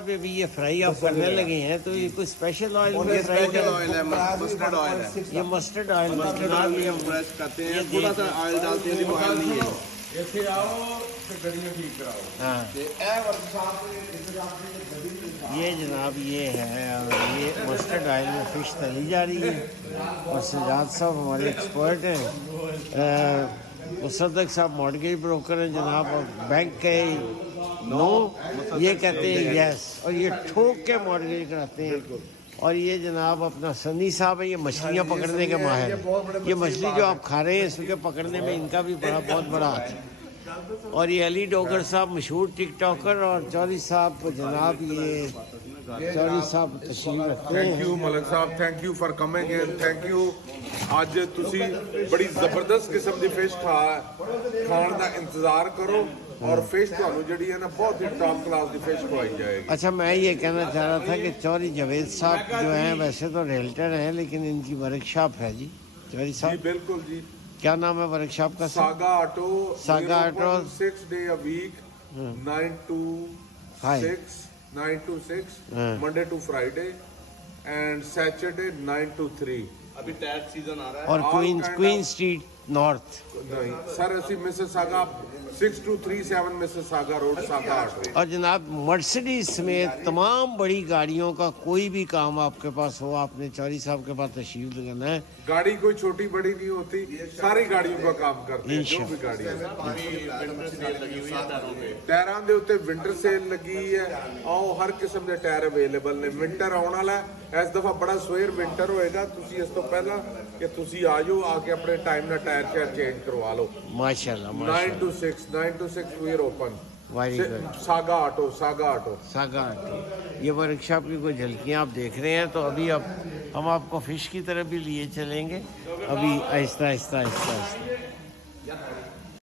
पे भी ये फ्राई आप करने लगे हैं तो ये कोई स्पेशल ऑयल में फ्राई स्पेशल ऑयल है, मस्टर्ड ऑयल है। ये मस्टर्ड ऑयल मस्टर्ड ऑयल में हम फ्रेश करते हैं, थोड़ा सा ऑयल डालते हैं, ऑयल ऑयल नहीं है। ਇੱਥੇ ਆਓ ਤੇ ਗੱਡੀਆਂ ਠੀਕ ਕਰਾਓ। हाँ ਤੇ ਇਹ ਵਰਕਸ਼ਾਪ ਦੇ ਇੰਤਜ਼ਾਮ ਦੀ ਗੱਡੀ ਦੀ ये जनाब ये है और ये मस्टर्ड ऑयल में फ़िश तली जा रही है और सजाद साहब हमारे एक्सपर्ट हैं। मुसद्दक साहब मॉर्गेज ब्रोकर हैं जनाब और बैंक के नो ये कहते हैं यस और ये ठोक के मॉर्गेज कराते हैं। और ये जनाब अपना सनी साहब है, ये मछलियाँ पकड़ने के माहिर हैं। ये मछली जो आप खा रहे हैं इसके पकड़ने में इनका भी बहुत बड़ा हाथ है। और ये अली डोगर साहब मशहूर टिक टॉकर और चौधरी साहब जनाब ये चौधरी साहब तशरीफ रखते हैं। Thank you Malik Sahib, thank you for coming and thank you. ਅੱਜ ਤੁਸੀਂ ਬੜੀ ਜ਼ਬਰਦਸਤ ਕਿਸਮ ਦੀ ਫਿਸ਼ ਖਾਣ ਦਾ ਇੰਤਜ਼ਾਰ ਕਰੋ और फिश ਤੁਹਾਨੂੰ ਜਿਹੜੀ ਹੈ ਨਾ ਬਹੁਤ ਹੀ ਟਾਪ ਕਲਾਸ ਦੀ ਫਿਸ਼ ਖਵਾਈ ਜਾਏਗੀ। अच्छा मैं ये कहना चाह रहा था कि चौधरी जावेद साहब जो हैं वैसे तो रियल्टर हैं लेकिन इनकी वर्कशॉप है जी चौधरी ਜੀ साहब। ਬਿਲकुल ਜੀ। क्या नाम है वर्कशॉप का? Saga auto, saga auto 6 day a week, 9 to Hi. 6, 9 to 6, हाँ. Monday to Friday, and Saturday 9 to 3. अभी टैग सीजन आ रहा है। और all kind queen of- street north. नहीं सर, ਅਸੀਂ Mississauga 6237 Mississauga road, saga auto. और जनाब मर्सिडीज समेत तमाम बड़ी गाड़ियों का कोई भी काम आपके पास हो आपने चौधरी साहब के पास तशरीफ लगाना है। गाड़ी कोई छोटी बड़ी नहीं होती, सारी गाड़ियों का काम करते हैं, जो भी गाड़ी है। ਟਾਇਰਾਂ ਦੇ ਉੱਤੇ ਵਿੰਟਰ ਸੇਲ ਲੱਗੀ ਹੈ, ਆਓ ਹਰ ਕਿਸਮ ਦੇ ਟਾਇਰ ਅਵੇਲੇਬਲ ਨੇ। ਵਿੰਟਰ ਆਉਣ ਵਾਲਾ ਹੈ, ਇਸ ਦਫਾ ਬੜਾ ਸਵੇਰ ਵਿੰਟਰ ਹੋਏਗਾ। ਤੁਸੀਂ ਇਸ ਤੋਂ ਪਹਿਲਾਂ ਕਿ ਤੁਸੀਂ ਆ ਜਾਓ, ਆ ਕੇ ਆਪਣੇ ਟਾਈਮ ਨਾਲ ਟਾਇਰ ਚੇਂਜ ਕਰਵਾ ਲਓ। माशाल्लाह 9 माशाल्लाह to 6, 9 to 6 we are open. Very good. Saga auto, saga auto. Saga ये वर्कशॉप की कोई झलकियाँ आप देख रहे हैं तो अभी अब हम आपको फिश की तरफ भी लिए चलेंगे। अभी आहिस्ता आहिस्ता आहिस्ता आहिस्ता